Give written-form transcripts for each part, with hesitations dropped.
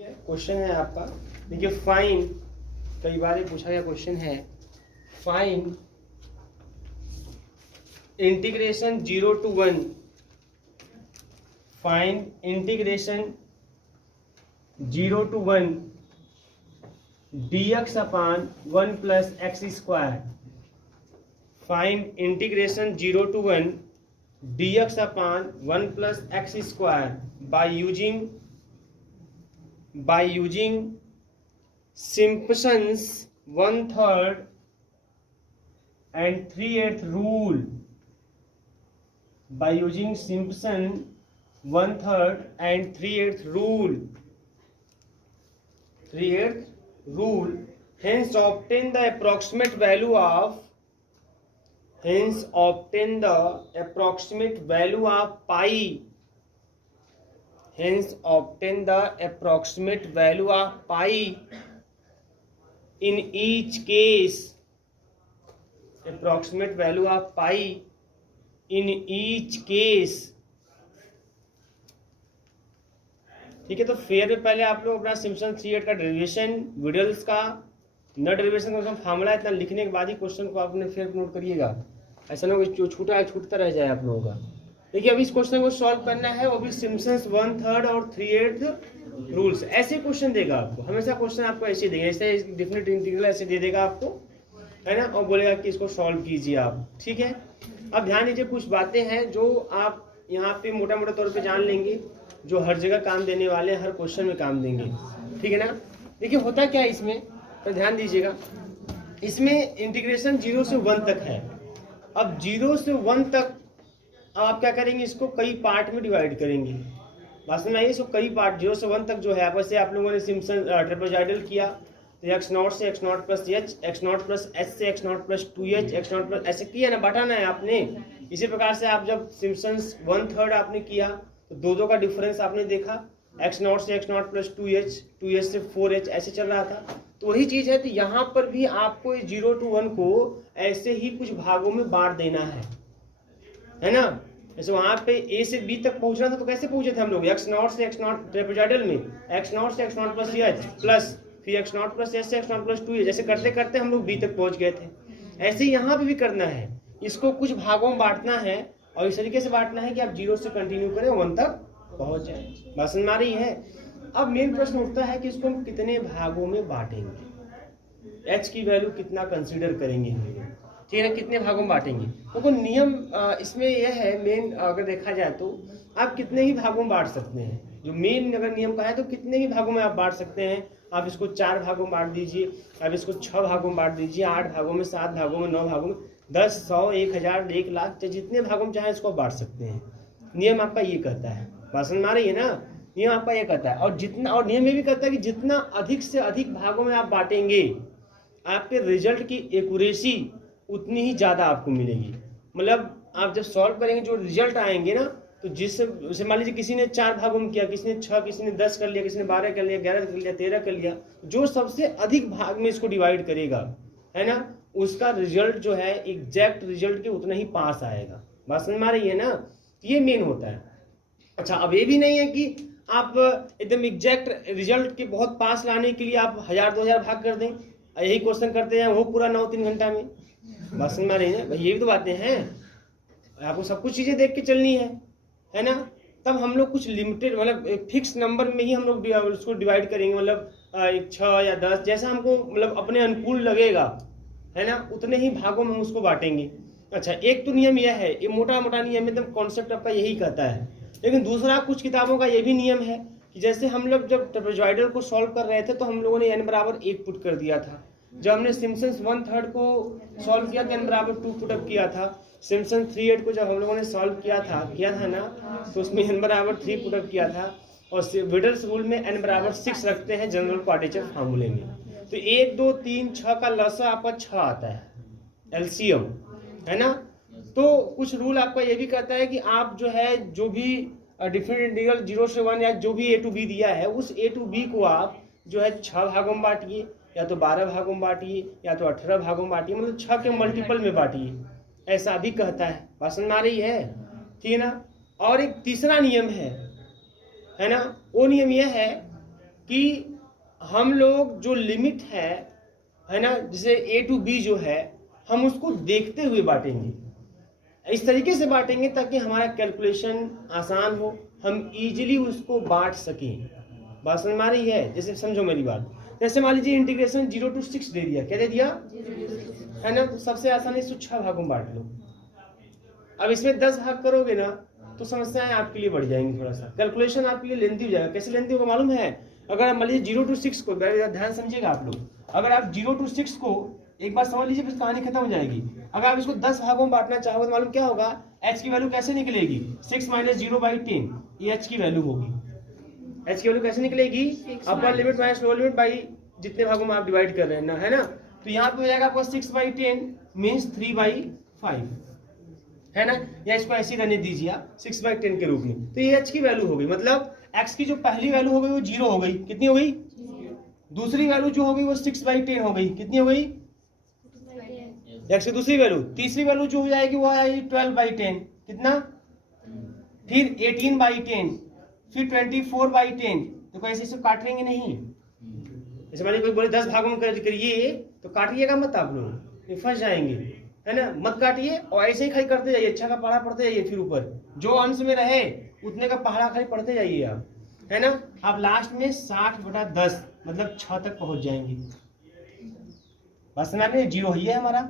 Question है आपका, देखिए फाइन, कई बार ये पूछा गया क्वेश्चन है, fine integration 0 to 1, fine integration 0 to 1 dx upon 1 plus x square, fine integration 0 to 1 dx upon 1 plus x square by using Simpson's 1/3 and 3/8 rule, by using Simpson 1/3 and 3/8 rule, hence obtain the approximate value of pi, in each case, approximate value of pi in each case। ठीक है, तो fair में पहले आप लोग अपना Simpson 3/8 का derivation, विडल्स का न डेरिवेशन का फार्मूला इतना लिखने के बाद ही क्वेश्चन को आपने फेयर नोट करिएगा, ऐसा ना जो छूटता रह जाए आप लोगों का। देखिए अभी इस क्वेश्चन को सॉल्व करना है, वो भी सिम्पसन्स 1/3 और 3/8 रूल्स। ऐसे क्वेश्चन देगा आपको, हमेशा क्वेश्चन आपको ऐसे देगा, ऐसे डिफरेंट इंटीग्रल ऐसे दे देगा आपको, है ना, और बोलेगा कि इसको सॉल्व कीजिए आप। ठीक है, अब ध्यान दीजिए, कुछ बातें हैं जो आप यहाँ पे मोटा मोटा तौर पे जान लेंगे, जो हर जगह काम देने वाले, हर क्वेश्चन में काम देंगे। ठीक है ना। देखिए होता क्या है इसमें, तो ध्यान दीजिएगा, इसमें इंटीग्रेशन 0 से 1 तक है। अब 0 से 1 तक आप क्या करेंगे, इसको कई पार्ट में डिवाइड करेंगे। बात समझ में आई? इसको कई पार्ट 0 से 1 तक जो है, वैसे आप लोगों ने सिम्पसन ट्रेपेजॉइडल किया तो x0 से x0 plus h, x0 plus h से x0 plus 2h, x0 plus ऐसे किया ना, बांटा है आपने। इसी प्रकार से आप जब सिम्पसन्स 1/3 आपने किया तो दो का डिफरेंस आपने देखा, x0 से x0 प्लस 2h, 2h से 4h ऐसे चल रहा था। तो वही चीज है, तो यहाँ पर भी आपको 0 to 1 को ऐसे ही कुछ भागों में बांट देना है ना। जैसे वहां पे a से b तक पहुंचना था तो कैसे पहुंचे थे हम लोग, x0 से x0 ट्रेपेजॉइडल में x0 से x0 प्लस h प्लस फिर x0 प्लस h से x0 प्लस 2h, जैसे करते करते हम लोग b तक पहुंच गए थे। ऐसे ही यहाँ पे भी करना है, इसको कुछ भागों में बांटना है और इस तरीके से बांटना है कि आप 0 से कंटिन्यू करें 1 तक पहुंच जाए। बात समझ में आ रही है? अब मेन प्रश्न उठता है कि इसको हम कितने भागों में बांटेंगे, h की वैल्यू कितना कंसीडर करेंगे, ठीक है, कितने भागों में बांटेंगे। तो नियम इसमें यह है, मेन अगर देखा जाए तो आप कितने ही भागों में बांट सकते हैं। जो मेन अगर नियम का है तो कितने ही भागों में आप बांट सकते हैं। आप इसको 4 भागों में बांट दीजिए, आप इसको 6 भागों में बांट दीजिए, 8 भागों में, 7 भागों में, 9 भागों में, 10, 100, 1000, 1 लाख, जितने भागों में चाहे इसको बांट सकते हैं। नियम आपका ये कहता है, बात समझ में आ रही है ना। नियम आपका ये कहता है, और नियम ये भी कहता है कि जितना अधिक से अधिक भागों में आप बांटेंगे, आपके रिजल्ट की एक्यूरेसी उतनी ही ज्यादा आपको मिलेगी। मतलब आप जब सॉल्व करेंगे, जो रिजल्ट आएंगे ना, तो जिससे मान लीजिए किसी ने 4 भागों में किया, किसी ने 6, किसी ने 10 कर लिया, किसी ने 12 कर लिया, 11 कर लिया, 13 कर लिया, जो सबसे अधिक भाग में इसको डिवाइड करेगा, है ना, उसका रिजल्ट जो है एग्जैक्ट रिजल्ट के उतना ही पास आएगा। बात समझ में आ रही है ना। ये मेन होता है। अच्छा, अब ये भी नहीं है कि आप एकदम एग्जैक्ट रिजल्ट के बहुत पास लाने के लिए आप 1000-2000 भाग कर दें, यही क्वेश्चन करते हैं वो पूरा 9-3 घंटा में। बात समझ में आ रही है भाई, ये भी तो बातें हैं, आपको सब कुछ चीजें देख के चलनी है ना। तब हम लोग कुछ लिमिटेड, मतलब फिक्स नंबर में ही हम लोग उसको डिवाइड करेंगे, मतलब 6 या 10, जैसा हमको मतलब अपने अनुकूल लगेगा, है ना, उतने ही भागों में हम उसको बांटेंगे। अच्छा, एक तो नियम यह है, ये मोटा मोटा नियम, एकदम कॉन्सेप्ट आपका यही कहता है। लेकिन दूसरा कुछ किताबों का ये भी नियम है कि जैसे हम लोग जब ट्रेपेजॉइडल को सॉल्व कर रहे थे तो हम लोगों ने n बराबर 1 पुट कर दिया था। जब हमने सिम्पसन्स 1/3 को सॉल्व किया तो n बराबर 2 पुटअप किया था। सिम्पसन 3/8 को जब हम लोगों ने सॉल्व किया था ना, तो उसमें n बराबर 3 पुटअप किया था। और विडल्स रूल में n बराबर 6 रखते हैं जनरल क्वाड्रेचर फार्मूले में। तो 1, 2, 3, 6 का लसा आपका 6 आता है, एलसीएम, है ना। तो कुछ रूल आपका ये भी कहता है कि आप जो है, जो भी डिफरेंट इंटीग्रल 0 से 1 या जो भी a to b दिया है, उस a to b को आप जो है 6 भागों में बांटिए, या तो 12 भागों में बांटिए, या तो 18 भागों में बांटिए, मतलब 6 के मल्टीपल में बांटिए, ऐसा भी कहता है। बात समझ में आ रही है, ठीक है ना। और एक तीसरा नियम है ना, वो नियम यह है कि हम लोग जो लिमिट है ना, जैसे a to b जो है, हम उसको देखते हुए बांटेंगे। इस तरीके से बांटेंगे ताकि हमारा कैलकुलेशन आसान हो, हम इजीली उसको बांट सकें। बात समझ में आ रही है? जैसे समझो मेरी बात, जैसे मान लीजिए इंटीग्रेशन 0 to 6 दे दिया, क्या दे दिया है ना, तो सबसे आसानी से 6 भागों में बांट लो। अब इसमें 10 भाग करोगे ना तो समस्याएं आपके लिए बढ़ जाएंगी, थोड़ा सा कैलकुलेशन आपके लिए लेंथी हो जाएगा। कैसे लेंथी होगा मालूम है? अगर मान लीजिए 0 to 6 को, ध्यान समझिएगा आप लोग, अगर आप 0 to 6 को एक बार समझ लीजिए, फिर कहानी खत्म हो जाएगी। अगर आप इसको 10 भागों में बांटना चाहोगे तो मालूम क्या होगा, h की वैल्यू कैसे निकलेगी, 6 - 0/10, ये h की वैल्यू होगी। h की वैल्यू कैसे निकलेगी, upper limit minus lower limit by जितने भागों में आप डिवाइड कर रहे हैं ना, है ना। तो यहाँ पे हो जाएगा आपको 6/10 मीन्स 3/5, है ना, या इसको ऐसे ही रहने दीजिए आप 6/10 के रूप में। तो ये h की वैल्यू हो गई, मतलब x की जो पहली वैल्यू हो गई वो 0 हो गई, कितनी हो गई, दूसरी वैल्यू जो हो गई वो 6/10 हो गई, कितनी हो गई, x की दूसरी वैल्यू। तीसरी वैल्यू जो हो जाएगी वो आएगी 12/10, कितना, फिर 18/10, फिर 24/10। तो ऐसे इसको काटेंगे नहीं, जैसे मान लीजिए कोई बोले 10 भागों में करिए तो काटिएगा मत आप लोग, फंस जाएंगे, है ना, मत काटिए और ऐसे ही खाली करते जाइए, अच्छा का पहाड़ा पढ़ते जाइए, फिर ऊपर जो अंश में रहे उतने का पहाड़ा खाली पढ़ते जाइए आप, है ना। आप लास्ट में 60/10 मतलब 6 तक पहुंच जाएंगे। बस ना, 0 ही है हमारा,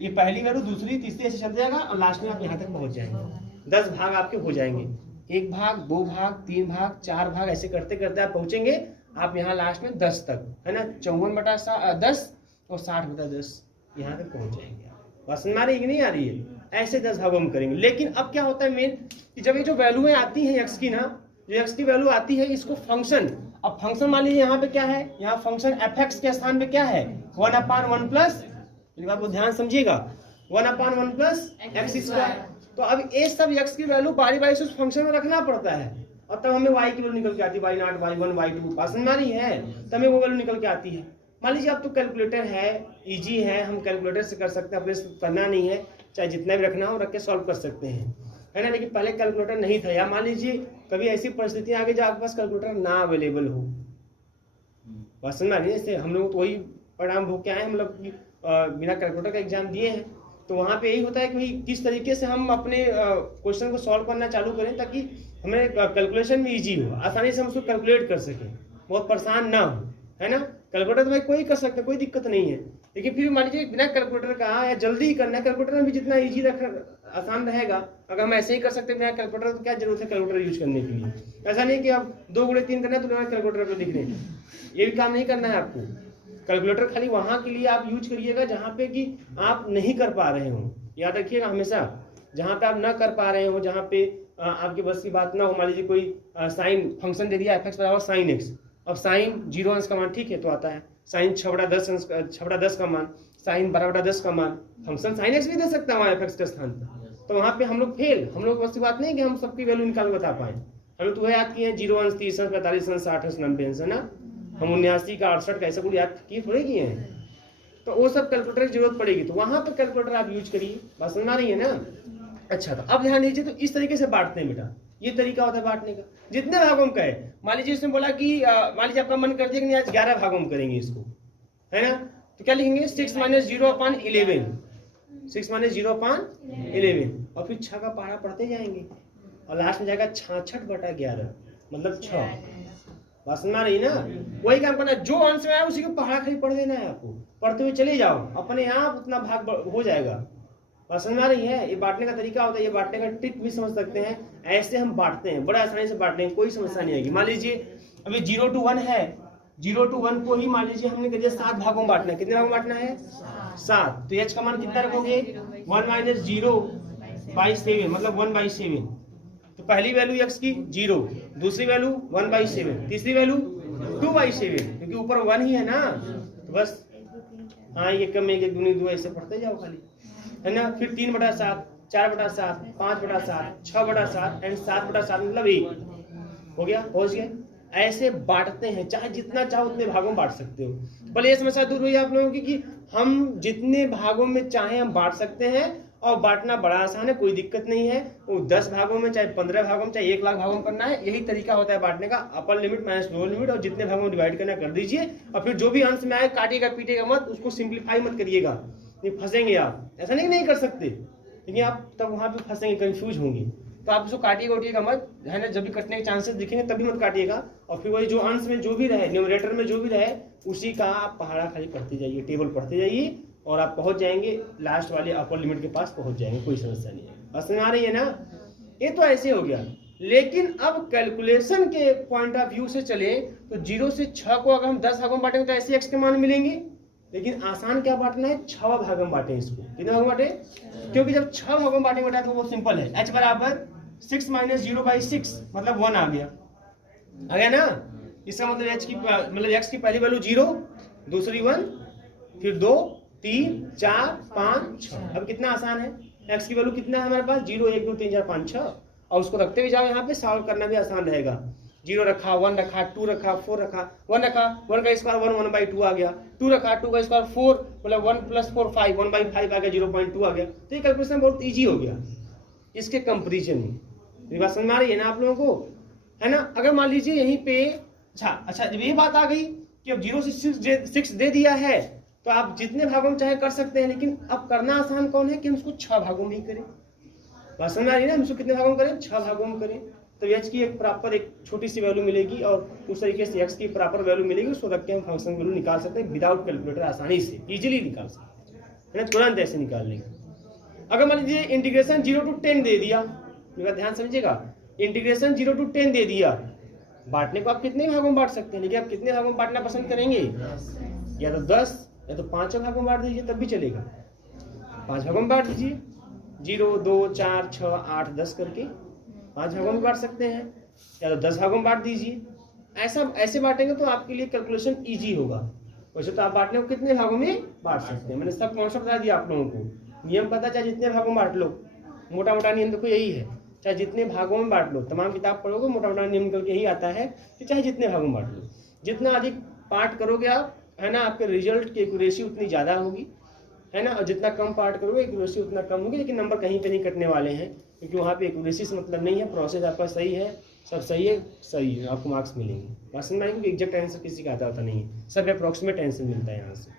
ये पहली वैल्यू, दूसरी, तीसरी ऐसे चल जाएगा और लास्ट में आप यहाँ तक पहुंच जाएंगे। 10 भाग आपके हो जाएंगे, 1 भाग, 2 भाग, 3 भाग, 4 भाग, ऐसे करते करते आप पहुंचेंगे आप यहाँ लास्ट में 10 तक, है ना, 54/10 और 60/10 यहाँ तक पहुंच जाएंगे। बात समझ में आ रही है कि नहीं आ रही है? ऐसे 10 भागों में करेंगे। लेकिन अब क्या होता है मेन, कि जब ये जो वैल्यूएं आती हैं एक्स की ना, जो एक्स की वैल्यू आती है, इसको फंक्शन, अब फंक्शन मान लीजिए यहाँ पे क्या है, यहाँ फंक्शन fx के स्थान पे क्या है, 1/1 प्लस, मेरी बात को ध्यान समझिएगा, 1/1 प्लस x²। तो अब ये सब x की वैल्यू बारी बारी से उस फंक्शन में रखना पड़ता है, और तब हमें y की वैल्यू निकल के आती है, y0, y1, y2, बात समझ में आ रही है, तब हमें वो वैल्यू निकल के आती है। मान लीजिए अब तो कैलकुलेटर है, इजी है, हम कैलकुलेटर से कर सकते हैं, अपने करना नहीं है, चाहे जितना भी रखना हो रख के सॉल्व कर सकते हैं, है ना। लेकिन पहले कैलकुलेटर नहीं था, या मान लीजिए कभी ऐसी परिस्थितियां आ गई जब आपके पास कैलकुलेटर ना अवेलेबल हो, बात समझ में आ रही है। जैसे हम लोग तो वही परिणाम भोग के आए, हम लोग बिना कैलकुलेटर का एग्जाम दिए हैं, तो वहाँ पे यही होता है कि किस तरीके से हम अपने क्वेश्चन को सॉल्व करना चालू करें ताकि हमें कैलकुलेशन में ईजी हो, आसानी से हम उसको कैलकुलेट कर सकें, बहुत परेशान ना हो, है ना। कैलकुलेटर तो भाई कोई कर सकता है, कोई दिक्कत नहीं है, लेकिन फिर मान लीजिए बिना कैलकुलेटर का या जल्दी ही करना है, कैलकुलेटर में भी जितना इजी रखना आसान रहेगा, अगर हम ऐसे ही कर सकते हैं बिना कैलकुलेटर, तो क्या जरूरत है कैलकुलेटर यूज करने के लिए। ऐसा नहीं कि अब 2 × 3 करना है तो बिना कैलकुलेटर पर लिख रहे हैं, ये भी काम नहीं करना है आपको। कैलकुलेटर खाली वहाँ के लिए आप यूज करिएगा जहाँ पे कि आप नहीं कर पा रहे हो, याद रखिएगा हमेशा, जहाँ पे आप ना कर पा रहे हो, जहाँ पे आपके बस की बात ना हो। मान लीजिए कोई साइन फंक्शन दे दिया fx बराबर sin x, अब साइन 0 अंश का मान ठीक है तो आता है, साइन 6/10 का मान, साइन 12/10 का मान, फंक्शन साइन x भी दे सकता है वहाँ fx के स्थान पर, तो वहाँ पे हम लोग फेल, हम लोग बस की बात नहीं कि हम सबकी वैल्यू निकाल बता पाए, हमें तो याद किए 0 अंश, 30 अंश, 45 अंश, 60 अंश, 90 अंश, है ना, हम 79 का 68 का ऐसा कुछ याद किए थोड़े किए हैं, तो वो सब कैलकुलेटर की जरूरत पड़ेगी, तो वहाँ पर कैलकुलेटर आप यूज करिए। बात समझ आ रही है ना। अच्छा, तो अब ध्यान दीजिए, तो इस तरीके से बांटते हैं बेटा, ये तरीका होता है बांटने का। जितने भागों में कहे, मान लीजिए इसने बोला कि मान लीजिए आपका मन कर दिया कि आज 11 भागों में करेंगे इसको, है ना, तो क्या लिखेंगे, 6 - 0/11, 6 - 0/11, और फिर 6 का पहाड़ा पढ़ते जाएंगे और लास्ट में जाएगा 66/11 मतलब 6। बात समझ आ रही ना। वही काम करना, जो अंश में आया उसी को पहाड़ा खाली पढ़ देना है, आपको पढ़ते हुए चले जाओ, अपने आप उतना भाग हो जाएगा। बात समझ आ रही है। ये बांटने का तरीका होता है, ये बांटने का ट्रिक भी समझ सकते हैं, ऐसे हम बांटते हैं, बड़ा आसानी से बांटते हैं, कोई समस्या नहीं आएगी। मान लीजिए अभी 0 to 1 है, 0 to 1 को ही मान लीजिए हमने कह दिया 7 भागों में बांटना है, कितने भागों में बांटना है, 7, तो h का मान कितना रखोगे, 1 - 0/7 मतलब 1/7। तो पहली वैल्यू x की 0, दूसरी वैल्यू 1/7, तीसरी वैल्यू 2/7, क्योंकि ऊपर 1 ही है ना, तो बस हाँ, ये कम 1 दूनी 2 ऐसे पढ़ते जाओ खाली, है ना। फिर 3/7, 4/7, 5/7, 6/7 एंड 7/7 मतलब 1 हो गया, पहुंच गया। ऐसे बांटते हैं, चाहे जितना चाहो उतने भागों में बांट सकते हो। भले ये समस्या दूर हुई आप लोगों की कि हम जितने भागों में चाहे हम बांट सकते हैं, और बांटना बड़ा आसान है, कोई दिक्कत नहीं है। वो 10 भागों में, चाहे 15 भागों में, चाहे 1 लाख भागों में करना है, यही तरीका होता है बांटने का। Upper limit minus lower limit, और जितने भागों में डिवाइड करना कर दीजिए, और फिर जो भी अंश में आए काटिएगा पीटेगा मत, उसको सिंप्लीफाई मत करिएगा, नहीं फंसेंगे आप। ऐसा नहीं कर सकते, लेकिन आप तब वहां पे फंसेंगे, कंफ्यूज होंगे। तो आप इसको काटिएगा उठिएगा मत, है ना। जब भी कटने के चांसेस दिखेंगे तभी मत काटिएगा, और फिर वही जो अंश में जो भी रहे, न्यूमरेटर में जो भी रहे, उसी का आप पहाड़ा खाली पढ़ते जाइए, टेबल पढ़ते जाइए, और आप पहुंच जाएंगे लास्ट वाले अपर लिमिट के पास पहुंच जाएंगे, कोई समस्या नहीं है। समझ आ रही है ना। ये तो ऐसे हो गया। लेकिन अब कैलकुलेशन के पॉइंट ऑफ व्यू से चले तो 0 से 6 को अगर हम 10 भागों में बांटेंगे तो ऐसे x के मान मिलेंगे। लेकिन आसान क्या बांटना है, 6 भागों में बांटे इसको। कितने भागों में बांटे, क्योंकि जब 6 भागों में बांटेंगे बेटा तो वो सिंपल है, h बराबर 6 - 0/6 मतलब 1 आ गया ना। इसका मतलब h की मतलब x की पहली वैल्यू 0, दूसरी 1, फिर 2, 3, 4, 5, 6। अब कितना आसान है, x की वैल्यू कितना है हमारे पास, 0, 1, 2, 3, 4, 5, 6, और उसको रखते हुए जाओ, यहाँ पे सॉल्व करना भी आसान रहेगा। 0 रखा, 1 रखा, 2 रखा, 4 रखा, 1 रखा, 1 का स्क्वायर 1, 1/2 आ गया, 2 रखा, 2 का स्क्वायर 4, मतलब 1 + 4 5, 1/5 आ गया, 0.2 आ गया। तो ये कैलकुलेशन बहुत ईजी हो गया इसके कंपेरिजन में। ये बात समझ में आ रही है ना आप लोगों को, है ना। अगर मान लीजिए यहीं पे अच्छा जब ये बात आ गई कि अब 0 से 6 दे दिया है, तो आप जितने भागों में चाहे कर सकते हैं, लेकिन अब करना आसान कौन है कि हम उसको 6 भागों में ही करें। बात समझ आ रही है ना, हम उसको कितने भागों में करें, 6 भागों में करें। तो h की एक प्रॉपर एक छोटी सी वैल्यू मिलेगी, और उस तरीके से x की प्रॉपर वैल्यू मिलेगी, उसको रख के हम फंक्शन वैल्यू निकाल सकते हैं विदाउट कैलकुलेटर, आसानी से इजीली निकाल सकते हैं, तुरंत ऐसे निकाल लेंगे। अगर मान लीजिए इंटीग्रेशन 0 to 10 दे दिया, ध्यान समझिएगा, इंटीग्रेशन 0 to 10 दे दिया, बांटने को आप कितने भागों में बांट सकते हैं, लेकिन आप कितने भागों में बांटना पसंद करेंगे, या तो 10 या तो 5 भागों में बांट दीजिए तब भी चलेगा। 5 भागों में बांट दीजिए, 0, 2, 4, 6, 8, 10 करके 5 भागों में बांट सकते हैं, या तो 10 भागों में बांट दीजिए। ऐसे बांटेंगे तो आपके लिए कैलकुलेशन इजी होगा। वैसे तो आप बांटने को कितने भागों में बांट सकते हैं, मैंने सब कॉन्सेप्ट बता दिया आप लोगों को। नियम पता, चाहे जितने भागों में बांट लो, मोटा मोटा नियम देखो यही है, चाहे जितने भागों में बांट लो, तमाम किताब पढ़ोगे मोटा मोटा नियम निकल के यही आता है कि चाहे जितने भागों में बांट लो, जितना अधिक पार्ट करोगे आप, है ना, आपके रिजल्ट की एक्यूरेसी उतनी ज़्यादा होगी, है ना। और जितना कम पार्ट करोगे एक्यूरेसी उतना कम होगी, लेकिन नंबर कहीं पे नहीं कटने वाले हैं, क्योंकि वहाँ पे एक्यूरेसी से मतलब नहीं है, प्रोसेस आपका सही है, सब सही है, आपको मार्क्स मिलेंगे। बात समझ में आई, क्योंकि एग्जैक्ट आंसर किसी का आता होता नहीं है, सब अप्रॉक्सीमेट आंसर मिलता है यहाँ से।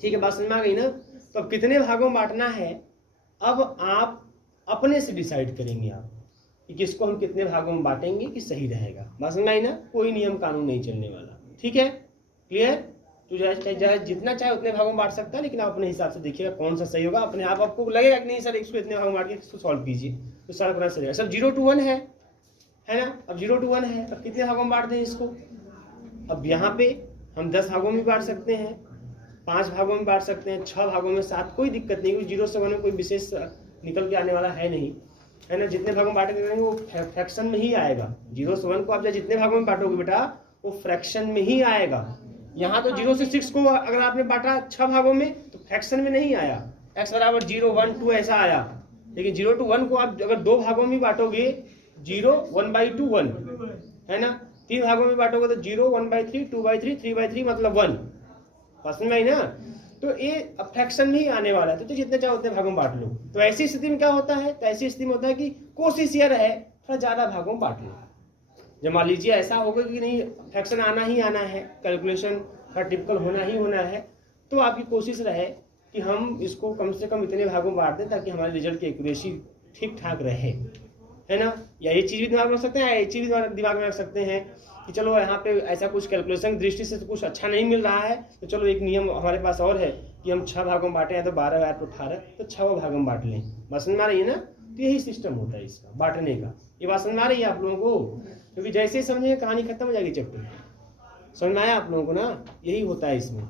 ठीक है, बात समझ में आ गई ना। तो अब कितने भागों में बांटना है, अब आप अपने से डिसाइड करेंगे आप कि किसको हम कितने भागों में बांटेंगे कि सही रहेगा। बात समझ में आई ना, कोई नियम कानून नहीं चलने वाला। ठीक है, क्लियर। तो चाहे जितना चाहे उतने भागों में बांट सकता है, लेकिन आप अपने हिसाब से देखिएगा कौन सा सही होगा। अपने आप आपको लगेगा कि नहीं सर इसको इतने भागों में बांट के इसको सॉल्व कीजिए तो सारा पूरा सही है। सब 0 to 1 है ना, अब 0 to 1 है, अब कितने भागों में बांट दें इसको। अब यहाँ पे हम 10 भागों में बांट सकते हैं, 5 भागों में बांट सकते हैं, 6 भागों में, 7, कोई दिक्कत नहीं, क्योंकि 0 से 1 में कोई विशेष निकल के आने वाला है नहीं, है ना। जितने भागों में बांटेंगे वो फ्रैक्शन में ही आएगा। 0 से 1 को आप जितने भागों में बांटोगे बेटा वो फ्रैक्शन में ही आएगा। यहाँ तो 0 से 6 को अगर आपने बांटा 6 भागों में तो फ्रैक्शन में नहीं आया, x बराबर 0, 1, 2 ऐसा आया। लेकिन 0 to 1 को आप अगर 2 भागों में बांटोगे, 0, 1/2, 1, है ना। 3 भागों में बांटोगे तो 0, 1/3, 2/3, 3/3 मतलब 1। समझ में आई ना। तो ये फ्रैक्शन में ही आने वाला है, तो जितने चाहे उतने भागों में बांट लो। तो ऐसी स्थिति में क्या होता है, तो ऐसी स्थिति में होता है कि कोशिश ये रहे थोड़ा ज्यादा भागों में बांट लो। जब मान लीजिए ऐसा होगा कि नहीं फ्रैक्शन आना ही आना है, कैलकुलेशन का टिपिकल होना ही होना है, तो आपकी कोशिश रहे कि हम इसको कम से कम इतने भागों में बांट दें ताकि हमारे रिजल्ट की एक्यूरेसी ठीक ठाक रहे, है ना। या ये चीज़ भी दिमाग में रख सकते हैं, ये चीज़ भी दिमाग में रख सकते हैं कि चलो यहाँ पे ऐसा कुछ कैलकुलेशन की दृष्टि से तो कुछ अच्छा नहीं मिल रहा है, तो चलो एक नियम हमारे पास और है कि हम 6 भागों में बांटे हैं, तो 12, 8, 18, तो 6 भागों में बांट लें। बात समझ में आ रही है ना। तो यही सिस्टम होता है इसका बांटने का। ये बात समझ में आ रही है आप लोगों को, क्योंकि जैसे ही समझेंगे कहानी खत्म हो जाएगी चैप्टर। समझ में आया आप लोगों को ना, यही होता है इसमें,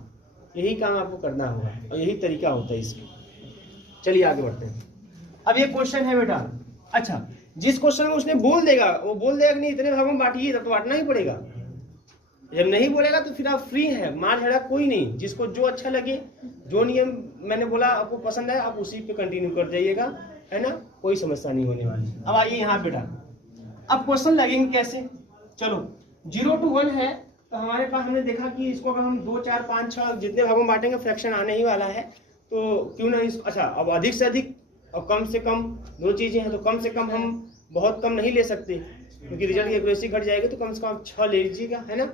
यही काम आपको करना होगा और यही तरीका होता है इसका। चलिए आगे बढ़ते हैं। अब ये क्वेश्चन है बेटा, अच्छा जिस क्वेश्चन में उसने बोल देगा वो बोल देगा कि नहीं इतने भागों में बांटिए, तब तो बांटना ही पड़ेगा। जब नहीं बोलेगा तो फिर आप फ्री हैं, मार झगड़ा कोई नहीं, जिसको जो अच्छा लगे, जो नियम मैंने बोला आपको पसंद है आप उसी पे कंटिन्यू कर जाइएगा, है ना, कोई समस्या नहीं होने वाली। अब आइए यहाँ बेटा, अब क्वेश्चन लगेंगे कैसे। चलो 0 to 1 है, तो हमारे पास हमने देखा कि इसको अगर हम 2, 4, 5, 6 जितने भागों में बांटेंगे फ्रैक्शन आने ही वाला है, तो क्यों ना इसको, अच्छा अब अधिक से अधिक और कम से कम दो चीज़ें हैं, तो कम से कम हम बहुत कम नहीं ले सकते क्योंकि रिजल्ट की एक्यूरेसी घट जाएगी, तो कम से कम आप 6 ले लीजिएगा, है ना।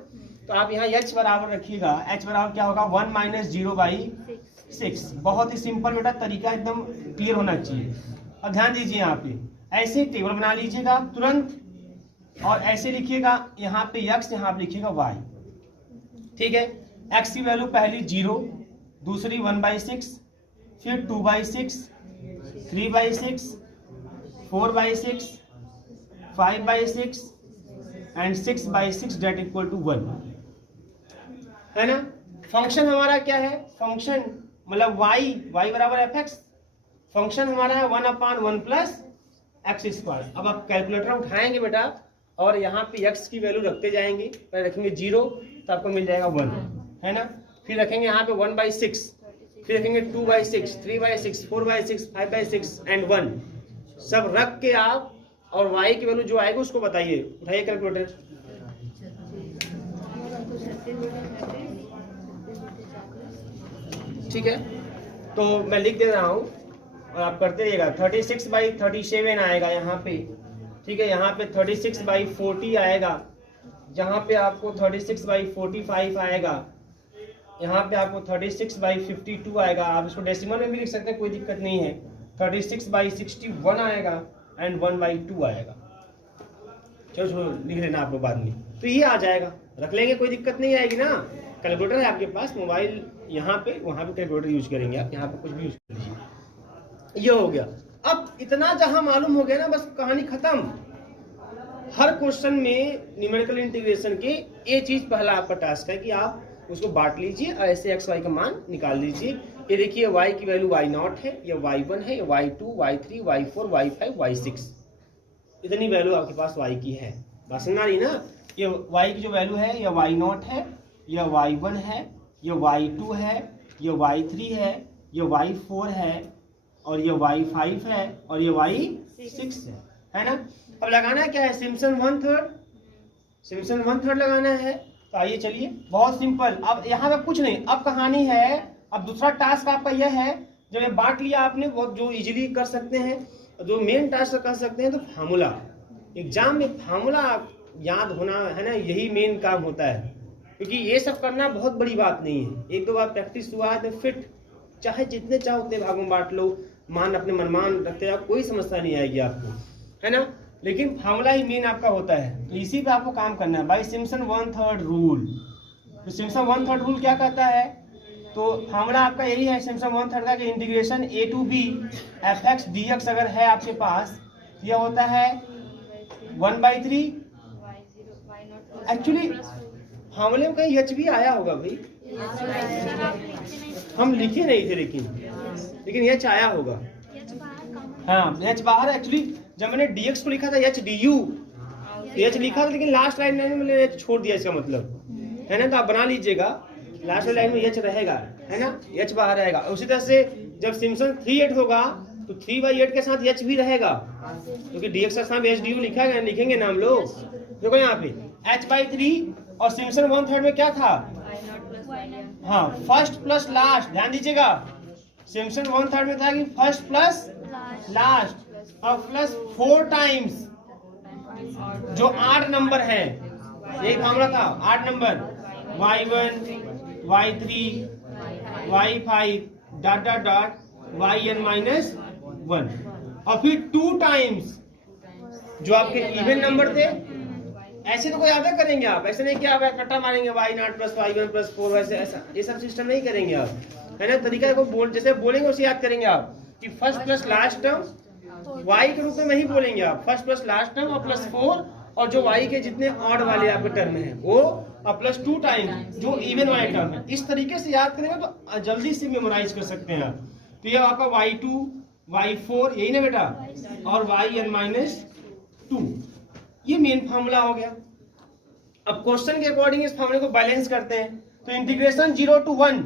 तो आप यहाँ h बराबर रखिएगा, h बराबर क्या होगा 1 - 0/6। बहुत ही सिंपल बेटा तरीका, एकदम क्लियर होना चाहिए। अब ध्यान दीजिए यहाँ पे ऐसे टेबल बना लीजिएगा तुरंत, और ऐसे लिखिएगा यहाँ पे x, यहाँ पे लिखिएगा y, ठीक है। x की वैल्यू पहली 0, दूसरी 1/6, फिर 2/6, 3/6, 4/6, 5/6 एंड 6/6 डेट इक्वल टू 1, है ना। फंक्शन हमारा क्या है, फंक्शन मतलब y बराबर fx, फंक्शन हमारा है 1/1 प्लस x²। अब आप कैलकुलेटर उठाएंगे बेटा और यहाँ पे x की वैल्यू रखते जाएंगे, पहले रखेंगे 0 तो आपको मिल जाएगा 1, है ना। फिर रखेंगे यहाँ पे 1/6, फिर रखेंगे 2/6, 3/6, 4/6, 5/6 एंड 1, सब रख के आप और y की वैल्यू जो आएगी उसको बताइए। उठाइए कैलकुलेटर। ठीक है, तो मैं लिख दे रहा हूँ और आप करते रहिएगा। 36/37 आएगा यहाँ पे, ठीक है। यहाँ पे 36/40 आएगा, जहाँ पे आपको 36/45 आएगा, यहाँ पे आपको 36/52 आएगा। आप इसको डेसिमल में भी लिख सकते हैं, कोई दिक्कत नहीं है। 36/61 आएगा एंड 1/2 आएगा। चलो लिख लेना आप लोग बाद में, तो ये आ जाएगा, रख लेंगे, कोई दिक्कत नहीं आएगी ना। कैलकुलेटर है आपके पास, मोबाइल यहाँ पे, वहाँ पे कैलकुलेटर यूज करेंगे आप, यहाँ पे कुछ भी यूज कर लीजिए। ये हो गया। अब इतना जहाँ मालूम हो गया ना, बस कहानी खत्म। हर क्वेश्चन में न्यूमेरिकल इंटीग्रेशन के ये चीज पहला आपका टास्क है कि आप उसको बांट लीजिए और ऐसे x y का मान निकाल लीजिए। ये देखिए y की वैल्यू y0 है, ये y1 है, ये y2, y3, y4, y5, y6, इतनी वैल्यू आपके पास y की है। बात समझ आ रही ना। ये y की जो वैल्यू है, ये y0 है, ये y1 है, ये y2 है, ये y3 है, ये y4 है, और ये y5 है, और ये y6 है ना। अब लगाना क्या है, सिम्पसन 1/3 लगाना है। तो आइए चलिए, बहुत सिंपल। अब यहाँ पे कुछ नहीं, अब कहानी है, अब दूसरा टास्क आपका यह है, जब ये बांट लिया आपने, बहुत जो इजीली कर सकते हैं, जो मेन टास्क कर सकते हैं, तो फार्मूला। एग्जाम में फार्मूला याद होना है ना, यही मेन काम होता है, क्योंकि ये सब करना बहुत बड़ी बात नहीं है। एक दो बार प्रैक्टिस हुआ है तो फिट, चाहे जितने चाहो उतने भागों में बांट लो, मान अपने मनमान रखते जाओ, कोई समस्या नहीं आएगी आपको, है ना। लेकिन फार्मूला ही मेन आपका होता है, तो इसी पे आपको काम करना है। By Simpson 1/3 rule. तो सिम्पसन 1/3 रूल क्या कहता है, तो फार्मूला आपका यही है सिम्पसन 1/3 का, कि integration a to b fx dx अगर है आपके पास, यह होता है 1/3। एक्चुअली फार्मूले में कहीं h भी आया होगा भाई, हम लिखे नहीं थे, लेकिन h आया होगा। हाँ, h बाहर। एक्चुअली जब मैंने dx को लिखा था h du, h लिखा था, लेकिन लास्ट लाइन में मैंने h छोड़ दिया, इसका मतलब है ना। तो आप बना लीजिएगा, लास्ट लाइन में h रहेगा, है ना, h बाहर रहेगा। उसी तरह से जब सिम्पसन 3/8 होगा तो 3/8 के साथ h भी रहेगा, क्योंकि dx का साथ h du लिखा है, लिखेंगे ना हम लोग। देखो यहाँ पे h/3, और सिम्पसन 1/3 में क्या था, हाँ, फर्स्ट प्लस लास्ट। ध्यान दीजिएगा, सिम्पसन 1/3 में था कि फर्स्ट प्लस लास्ट, और प्लस 4 टाइम्स जो 8 नंबर है, यही फार्मूला था, 8 number, y1, y3, y5 dot dot dot yn-1, और फिर 2 टाइम्स जो आपके इवन नंबर थे। ऐसे तो कोई याद करेंगे आप, ऐसे नहीं कि आप इकट्ठा मारेंगे y0 प्लस y1 प्लस 4, वैसे ऐसा ये सब सिस्टम नहीं करेंगे आप, है ना। तरीका को जैसे बोलेंगे उसे याद करेंगे आप, कि first plus last term y के रूप में नहीं बोलेंगे आप, फर्स्ट प्लस लास्ट टर्म और प्लस 4, और जो y के जितने ऑड वाले आपके टर्म हैं वो, और प्लस 2 टाइम जो इवन वाले टर्म है। इस तरीके से याद करेंगे तो जल्दी से मेमोराइज कर सकते हैं आप। तो ये आपका y2, y4, यही ना बेटा, और yn-2, ये मेन फार्मूला हो गया। अब क्वेश्चन के अकॉर्डिंग इस फार्मूले को बैलेंस करते हैं। तो इंटीग्रेशन 0 to 1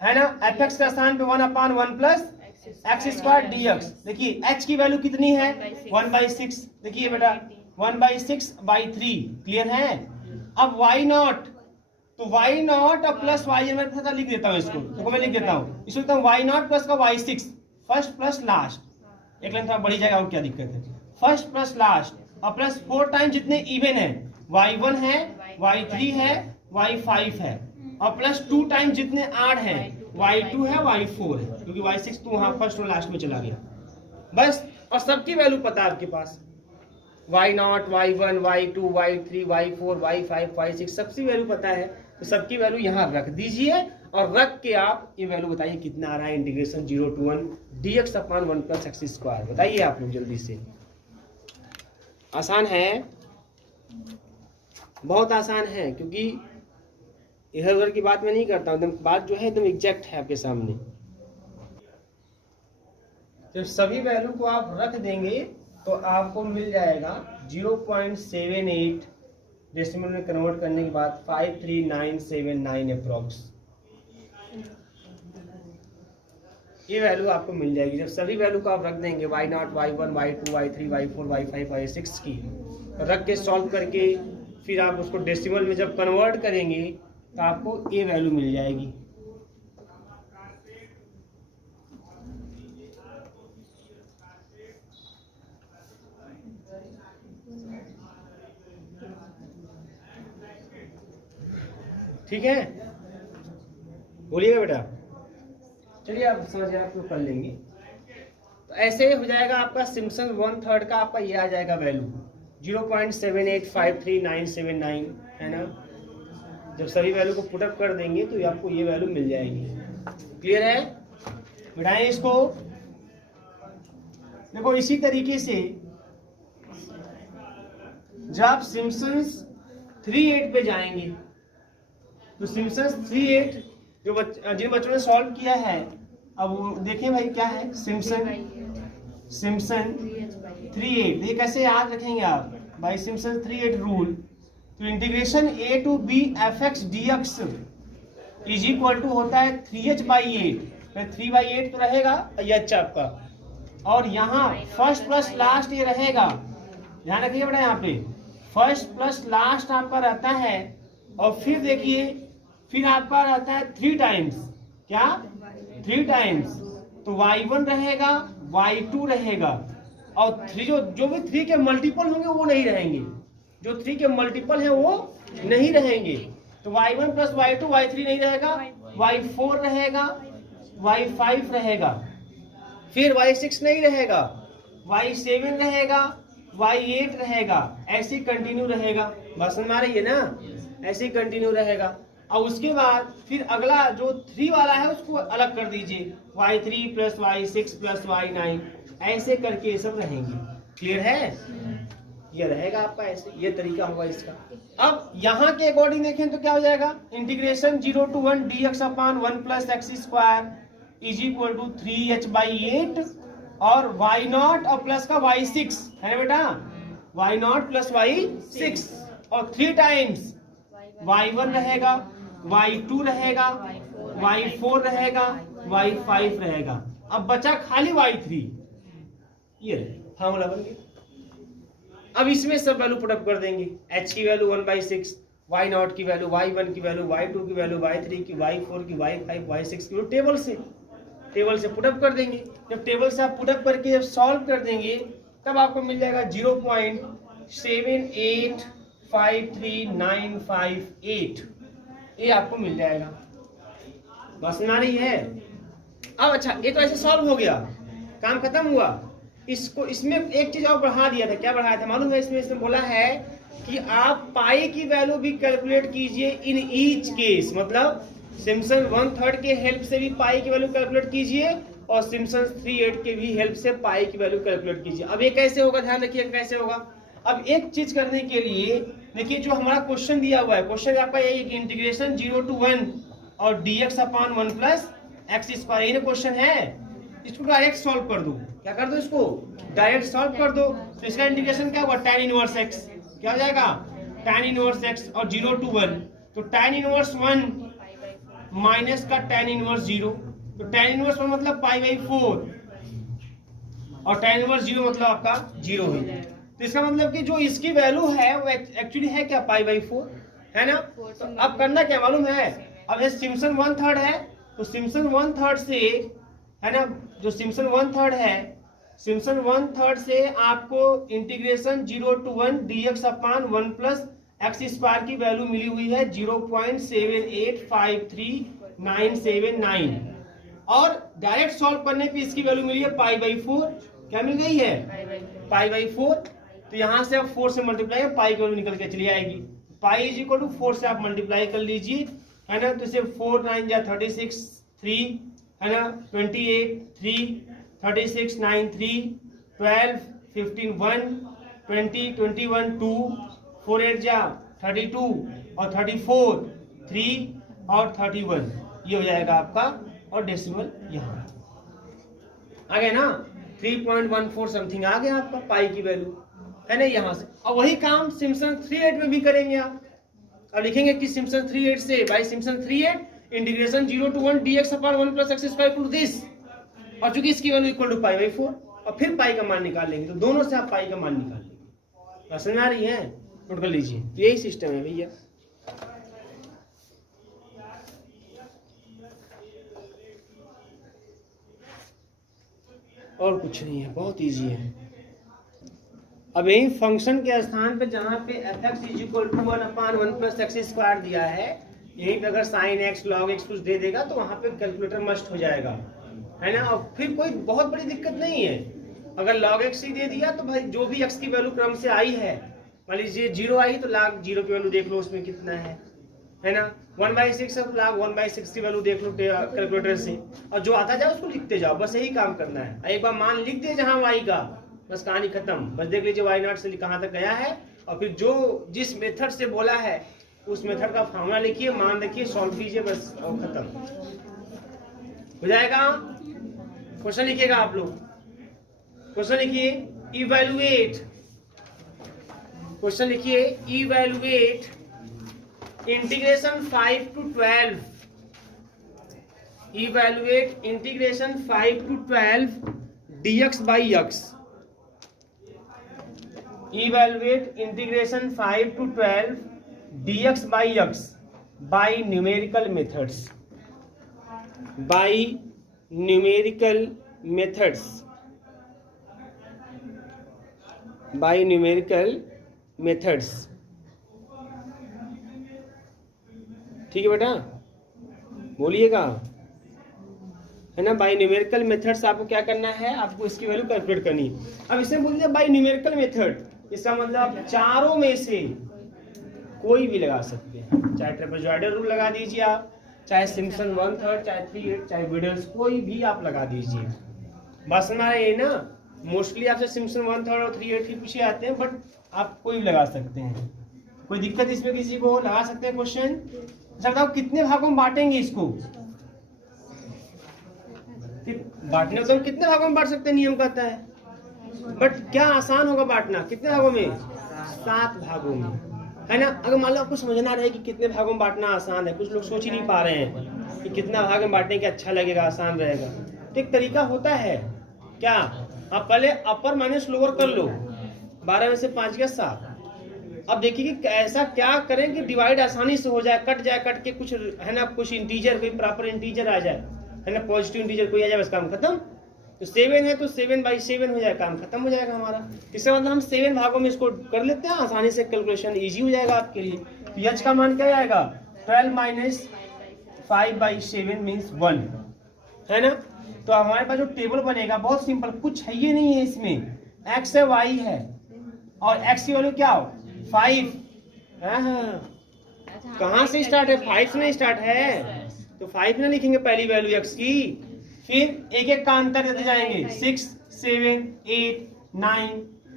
है ना, fx का स्थान पे 1/1 प्लस x² dx। देखिए h की वैल्यू कितनी है, 1/6। देखिए बेटा 1/6/3, क्लियर है। अब y0, तो y0 और प्लस y, मैं लिख देता हूँ इसको, देखो मैं लिख देता हूँ, इसको लिखता हूँ y0 प्लस का y6, फर्स्ट प्लस लास्ट, एक लाइन थोड़ा बड़ी जाएगा और क्या दिक्कत है, फर्स्ट प्लस लास्ट और प्लस 4 टाइम जितने इवन है, y1 है, y3 है, y5 है, और प्लस 2 टाइम जितने आड है, y2 है, y4 है, क्योंकि y6 तो वहां फर्स्ट और लास्ट में चला गया बस। और सबकी वैल्यू पता है आपके पास, y0, y1, y2, y3, y4, y5, y6 सबकी वैल्यू पता है, तो सबकी वैल्यू यहाँ रख दीजिए और रख के आप ये वैल्यू बताइए कितना आ रहा है। Integration 0 to 1 dx upon 1 plus x square, बताइए आप लोग जल्दी से। आसान है, बहुत आसान है, क्योंकि इधर उधर की बात मैं नहीं करता हूँ, एकदम बात जो है एकदम एग्जैक्ट है आपके सामने। जब सभी वैल्यू को आप रख देंगे तो आपको मिल जाएगा 0.78 डेसिमल में कन्वर्ट करने के बाद 53979 अप्रॉक्स, ये वैल्यू आपको मिल जाएगी। जब सभी वैल्यू को आप रख देंगे y0, y1, y2, y3, y4, y5, y6 की रख के सॉल्व करके फिर आप उसको डेसिमल में जब कन्वर्ट करेंगे तो आपको ये वैल्यू मिल जाएगी। ठीक है, बोलिएगा बेटा। चलिए आप समझ आप लोग कर लेंगे। तो ऐसे हो जाएगा आपका सिम्पसन 1/3 का आपका ये आ जाएगा वैल्यू 0.7853979 है ना। जब सभी वैल्यू को पुटअप कर देंगे तो आपको ये वैल्यू मिल जाएगी। क्लियर है, बिठाएं इसको। देखो इसी तरीके से जब आप सिम्पसन्स 3/8 पे जाएंगे तो सिम्पसन्स 3/8 जो जिन बच्चों ने सॉल्व किया है, अब वो देखें भाई क्या है सिम्पसन 3/8, ये कैसे याद रखेंगे आप भाई, सिम्पसन 3/8 रूल। तो integration a to b fx dx is equal to होता है 3h/8, 3/8 तो रहेगा h आपका, और यहाँ फर्स्ट प्लस लास्ट ये रहेगा, ध्यान रखिए बेटा, यहाँ पे फर्स्ट प्लस लास्ट आपका रहता है, और फिर देखिए फिर आपका रहता है 3 टाइम्स, क्या 3 टाइम्स, तो y1 रहेगा, y2 रहेगा, और 3 जो भी 3 के मल्टीपल होंगे वो नहीं रहेंगे, जो 3 के मल्टीपल हैं वो नहीं रहेंगे। तो y1 प्लस y2, y3 नहीं रहेगा, y4 रहेगा, y5 रहेगा, फिर y6 नहीं रहेगा, y7 रहेगा, y8 रहेगा, ऐसे कंटिन्यू रहेगा। बात समझ में आ रही है ना, ऐसे कंटिन्यू रहेगा। और उसके बाद फिर अगला जो 3 वाला है उसको अलग कर दीजिए, y3 plus y6 plus y9, ऐसे करके ये सब रहेंगे। क्लियर है, ये रहेगा आपका ऐसे, ये तरीका होगा इसका। अब यहाँ के अकॉर्डिंग देखें तो क्या हो जाएगा, integration 0 to 1 dx upon 1 plus x square is equal to 3h/8 और y0 और प्लस का y6 है बेटा, y0 प्लस y6 और 3 टाइम्स y1 रहेगा, y2 रहेगा, y4 रहेगा, y5 रहेगा। अब बचा खाली y3, ये फार्मूला बन गया। अब इसमें सब वैल्यू पुटअप कर देंगे, h की वैल्यू 1/6, y0 की वैल्यू, y1 की वैल्यू, y2 की वैल्यू, y3 की, y4 की, y5, y6 की, टेबल से पुटअप कर देंगे। जब टेबल से आप पुटअप करके जब सॉल्व कर देंगे तब आपको मिल जाएगा 0.7853958, ये आपको मिल जाएगा। बस ना रही है। अब अच्छा, ये तो ऐसे सॉल्व हो गया, काम खत्म हुआ। इसको इसमें एक चीज और बढ़ा दिया था, क्या बढ़ाया था मालूम है? इसमें बोला है कि आप पाई की वैल्यू भी कैलकुलेट कीजिए इन ईच केस, मतलब सिम्पसन 1/3 के हेल्प से भी पाई की वैल्यू कैलकुलेट कीजिए और सिम्पसन 3/8 के भी हेल्प से पाई की वैल्यू कैलकुलेट कीजिए। अब ये कैसे होगा, ध्यान रखिए कैसे होगा। अब एक चीज करने के लिए देखिए, जो हमारा क्वेश्चन दिया हुआ है, क्वेश्चन आपका यही है कि इंटीग्रेशन 0 to 1 और dx upon 1 plus x square, ये क्वेश्चन है। इसको डायरेक्ट सॉल्व कर दो, क्या कर दो, इसको डायरेक्ट सॉल्व कर दो। तो इसका इंटीग्रेशन क्या होगा, tan इनवर्स x, क्या हो जाएगा tan इनवर्स x, और 0 to 1, तो tan इनवर्स 1 माइनस का tan इनवर्स 0, तो tan इनवर्स 1 मतलब π/4 और tan इनवर्स 0 मतलब आपका 0 ही। तो इसका मतलब कि जो इसकी वैल्यू है वो एक्चुअली है क्या, π/4 है ना। तो अब करना क्या मालूम है, अब ये सिम्पसन 1/3 है, तो सिम्पसन 1/3 से है ना, जो सिम्पसन 1/3 है, सिम्पसन 1/3 से आपको integration 0 to 1 dx upon 1 plus x square की वैल्यू मिली हुई है 0.7853979 और डायरेक्ट सॉल्व करने पे इसकी वैल्यू मिली है π/4। क्या मिल गई है? π/4। तो यहां से आप 4 से मल्टीप्लाई पाई की वैल्यू निकल के चली आएगी। पाई इज इक्वल टू 4 से आप मल्टीप्लाई कर लीजिए, है ना, तो इसे 4 9 या 36 3, है ना, 28 3 36 9 3 12 15 1 20 21 2 4 8 जा 32 और 34 3 और 31, ये हो जाएगा आपका, और डेसिमल यहाँ आ गया ना, 3.14 समथिंग आ गया आपका पाई की वैल्यू, है ना, यहाँ से। और वही काम सिम्पसन 3/8 में भी करेंगे आप। अब लिखेंगे कि सिम्पसन 3/8 से by Simpson 3/8 integration 0 to 1 dx upon 1 plus x square equal to this, और चूंकि इसकी वैल्यू इक्वल टू π/4, और फिर पाई का मान निकाल लेंगे, तो दोनों से आप पाई का मान निकाल लेंगे। समझ आ रही है? नोट कर लीजिए, तो यही सिस्टम है भैया। और कुछ नहीं है, बहुत इजी है। अब यही फंक्शन के स्थान पे जहाँ पे f(x) is equal to 1/1 plus x square दिया है, यहीं पे अगर sin x log x कुछ दे देगा तो वहाँ पे कैलकुलेटर मस्ट हो जाएगा, है ना। और फिर कोई बहुत बड़ी दिक्कत नहीं है, अगर log x ही दे दिया तो भाई जो भी x की वैल्यू क्रम से आई है, मान लीजिए 0 आई तो log 0 की वैल्यू देख लो उसमें कितना है ना। 1/6 अब log 1/6 की वैल्यू देख लो कैलकुलेटर से, और जो आता जाए उसको लिखते जाओ, बस यही काम करना है। एक बार मान लिख दे जहाँ y का, बस कहानी खत्म। बस देख लीजिए y0 से कहाँ तक गया है, और फिर जो जिस मेथड से बोला है उस मेथड का फॉर्मूला लिखिए, मान रखिए, सॉल्व कीजिए, बस और खत्म हो जाएगा। क्वेश्चन लिखिएगा आप लोग, क्वेश्चन लिखिए इवैल्यूएट, क्वेश्चन लिखिए evaluate integration 5 to 12, evaluate integration 5 to 12 dx by x, evaluate integration 5 to 12 dx by x by numerical methods, by numerical methods, by numerical methods। ठीक है बेटा, बोलिएगा, है ना। बाई न्यूमेरिकल मेथड्स आपको क्या करना है, आपको इसकी वैल्यू कैलकुलेट करनी है। अब इसे बोल दिया बाई न्यूमेरिकल मेथड, इसका मतलब आप चारों में से कोई भी लगा सकते हैं, चाहे ट्रेपेजॉइडल रूल लगा दीजिए आप, चाहे सिम्पसन 1/3, चाहे 3/8, चाहे विडल्स, कोई भी आप लगा दीजिए। बस हमारे ये ना मोस्टली आपसे सिम्पसन 1/3 और 3/8 ही पूछे आते हैं, बट आप कोई भी लगा सकते हैं, कोई दिक्कत इसमें किसी को लगा सकते हैं क्वेश्चन। अच्छा बताओ कितने भागों में बांटेंगे इसको, बांटने तो हम कितने भागों में बांट सकते हैं, नियम कहता है, बट क्या आसान होगा बांटना, कितने भागों में? 7 भागों में, है ना। अगर मान लो आपको समझना रहे कि कितने भागों में बांटना आसान है, कुछ लोग सोच ही नहीं पा रहे हैं कि कितना भाग में बांटने के अच्छा लगेगा, आसान रहेगा, तो एक तरीका होता है क्या, आप पहले अपर माइनस लोअर कर लो, 12 में से 5 गया 7। अब देखिए कि ऐसा क्या करें कि डिवाइड आसानी से हो जाए, कट के कुछ, है ना, कुछ इंटीजर, कोई प्रॉपर इंटीजर आ जाए, है ना, पॉजिटिव इंटीजर कोई आ जाए, बस काम खत्म। तो 7 है तो 7/7 हो जाए, काम खत्म हो जाएगा हमारा। इससे मतलब हम 7 भागों में इसको कर लेते हैं, आसानी से कैलकुलेशन इजी हो जाएगा आपके लिए। तो h का मान क्या आएगा, 12 - 5/7 मीन्स 1, है ना। तो हमारे पास जो टेबल बनेगा बहुत सिंपल, कुछ है ये नहीं है इसमें, x है y है, और x की वैल्यू क्या हो 5, कहाँ से स्टार्ट है, 5 से नहीं स्टार्ट है, तो 5 ना लिखेंगे पहली वैल्यू x की, फिर एक एक का अंतर देते जाएंगे, 6 7 8 9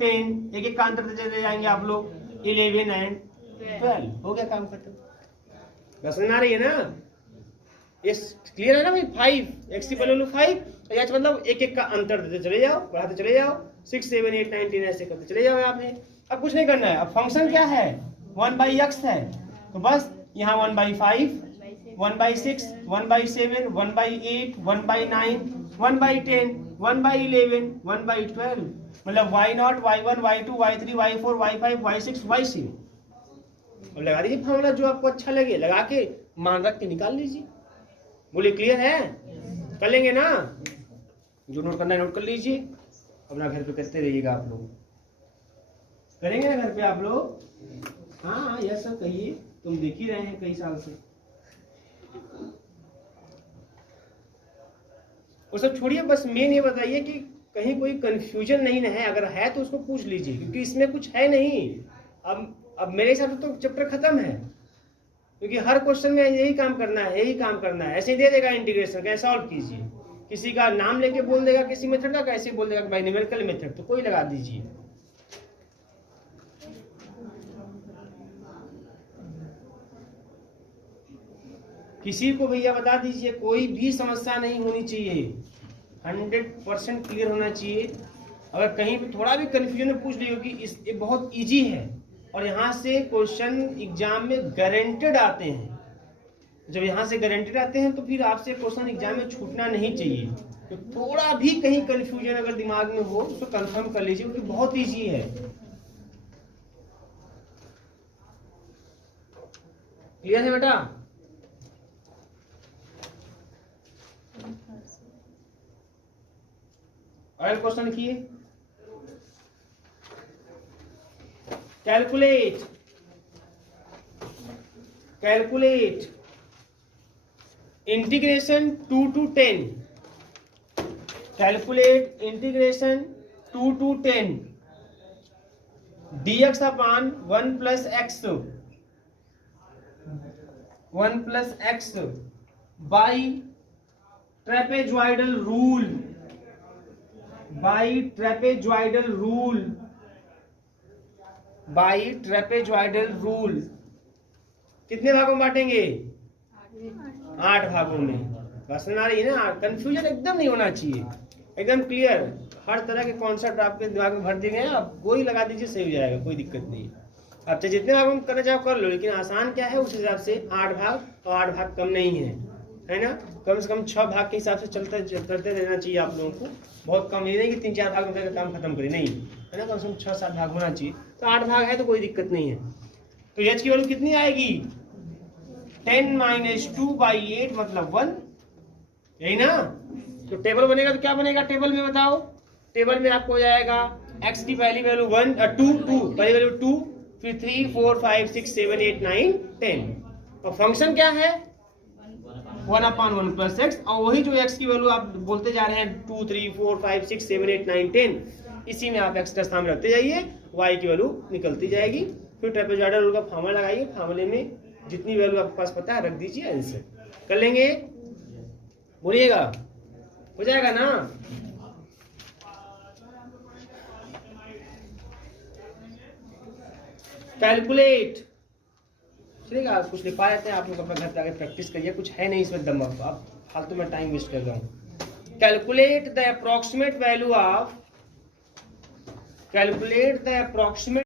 10, एक एक का अंतर देते जाएंगे आप लोग, 11 एंड 12, हो गया काम खत्म। समझ आ रही है ना, ये क्लियर है ना भाई। 5 x की वैल्यू 5, h मतलब एक एक का अंतर देते चले जाओ, बढ़ाते चले जाओ, 6 7 8 9 10 ऐसे करते चले जाओ आपने। अब कुछ नहीं करना है, अब फंक्शन क्या है, 1/x है, तो बस यहाँ 1/5 1/6 1/7 1/8 1/9 1/10 1/11 1/12, मतलब y0 y1 y2 y3 y4 y5 y6 y7। और लगा दीजिए फॉर्मूला जो आपको अच्छा लगे, लगा के मान रख के निकाल लीजिए। बोलिए क्लियर है, कर लेंगे ना। जो नोट करना है नोट कर लीजिए, अपना घर पे करते रहिएगा आप लोग। करेंगे ना घर पे आप लोग? हाँ यस सर कहिए, तुम देख ही रहे हैं कई साल से। वो सब छोड़िए, बस मेन ये बताइए कि कहीं कोई कंफ्यूजन नहीं है, अगर है तो उसको पूछ लीजिए, क्योंकि इसमें कुछ है नहीं। अब मेरे हिसाब से तो चैप्टर खत्म है, क्योंकि हर क्वेश्चन में यही काम करना है, यही काम करना है। ऐसे ही दे देगा इंटीग्रेशन, कैसे सॉल्व कीजिए, किसी का नाम लेके बोल देगा किसी मेथड का, कैसे बोल देगा भाई न्यूमेरिकल मेथड, तो कोई लगा दीजिए। किसी को भैया बता दीजिए, कोई भी समस्या नहीं होनी चाहिए, 100% क्लियर होना चाहिए। अगर कहीं पे थोड़ा भी कंफ्यूजन में पूछ लियो कि ये बहुत इजी है और यहाँ से क्वेश्चन एग्जाम में गारंटेड आते हैं, जब यहाँ से गारंटेड आते हैं तो फिर आपसे क्वेश्चन एग्जाम में छूटना नहीं चाहिए। तो थोड़ा भी कहीं कंफ्यूजन अगर दिमाग में हो उसको कंफर्म कर लीजिए, क्योंकि बहुत इजी है। क्लियर है बेटा? और क्वेश्चन लिखिए, calculate integration 2 to 10, calculate integration 2 to 10 dx upon 1 plus x by trapezoidal rule। कितने भागों में बांटेंगे? 8 भागों में। बस समझ आ रही है ना? कंफ्यूजन एकदम नहीं होना चाहिए, एकदम क्लियर। हर तरह के कॉन्सेप्ट आपके दिमाग में भर दिए गए हैं, आप कोई लगा दीजिए, सही हो जाएगा, कोई दिक्कत नहीं। आप चाहे जितने भागों में करना चाहो कर लो, लेकिन आसान क्या है उस हिसाब से 8 भाग, और 8 भाग कम नहीं है ना? कम से कम 6 भाग के हिसाब से करते रहना चाहिए आप लोगों को। बहुत कम, ये नहीं कि 3-4 भाग में काम खत्म करें, नहीं है ना? कम से कम 6-7 भाग होना चाहिए। तो 8 भाग है तो कोई दिक्कत नहीं है। तो h की वैल्यू कितनी आएगी? 10 - 2/8 मतलब 1, यही ना? तो टेबल बनेगा तो क्या बनेगा टेबल में बताओ? टेबल में आपको हो जाएगा x की पहली वैल्यू 2, पहली वैल्यू 2, फिर 3, 4, 5, 6, 7, 8, 9, 10। और फंक्शन क्या है? 1/1 + x, और वही जो x की वैल्यू आप बोलते जा रहे हैं 2, 3, 4, 5, 6, 7, 8, 9, 10, इसी में आप x का स्थान रखते जाइए, y की वैल्यू निकलती जाएगी। फिर ट्रेपेजॉइडल रूल का फार्मूला लगाइए, फार्मूले में जितनी वैल्यू आपके पास पता है रख दीजिए, आंसर कर लेंगे। बोलिएगा, हो जाएगा ना? कैलकुलेट, चलेगा? कुछ लिखवा लेते हैं, आप लोग अपना घर पे आके प्रैक्टिस करिए, कुछ है नहीं इसमें दम, आप फालतू में टाइम वेस्ट कर रहा हूँ। Calculate the approximate